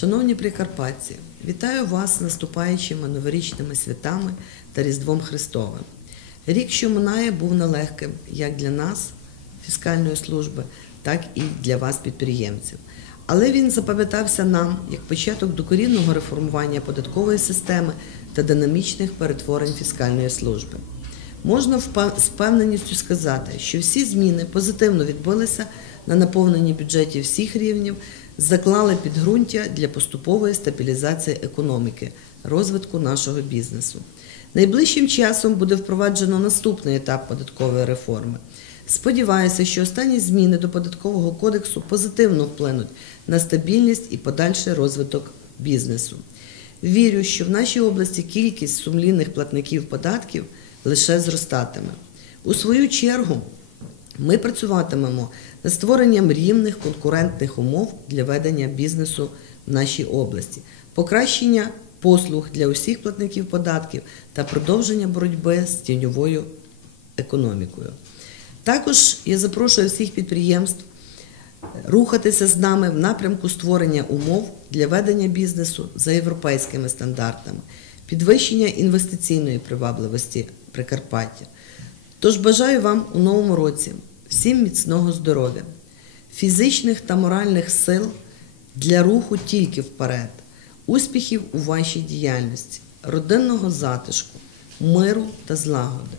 Шановні прикарпатці, вітаю вас з наступаючими новорічними святами та Різдвом Христовим. Рік, що минає, був нелегким як для нас, фіскальної служби, так і для вас, підприємців. Але він запам'ятався нам як початок докорінного реформування податкової системи та динамічних перетворень фіскальної служби. Можна з впевненістю сказати, що всі зміни позитивно відбулися на наповненні бюджетів всіх рівнів, заклали підґрунтя для поступової стабілізації економіки, розвитку нашого бізнесу. Найближчим часом буде впроваджено наступний етап податкової реформи. Сподіваюся, що останні зміни до податкового кодексу позитивно вплинуть на стабільність і подальший розвиток бізнесу. Вірю, що в нашій області кількість сумлінних платників податків лише зростатиме. У свою чергу ми працюватимемо над створенням рівних конкурентних умов для ведення бізнесу в нашій області, покращення послуг для усіх платників податків та продовження боротьби з тіньовою економікою. Також я запрошую всіх підприємств рухатися з нами в напрямку створення умов для ведення бізнесу за європейськими стандартами, підвищення інвестиційної привабливості Прикарпаття. Тож бажаю вам у новому році всім міцного здоров'я, фізичних та моральних сил для руху тільки вперед, успіхів у вашій діяльності, родинного затишку, миру та злагоди.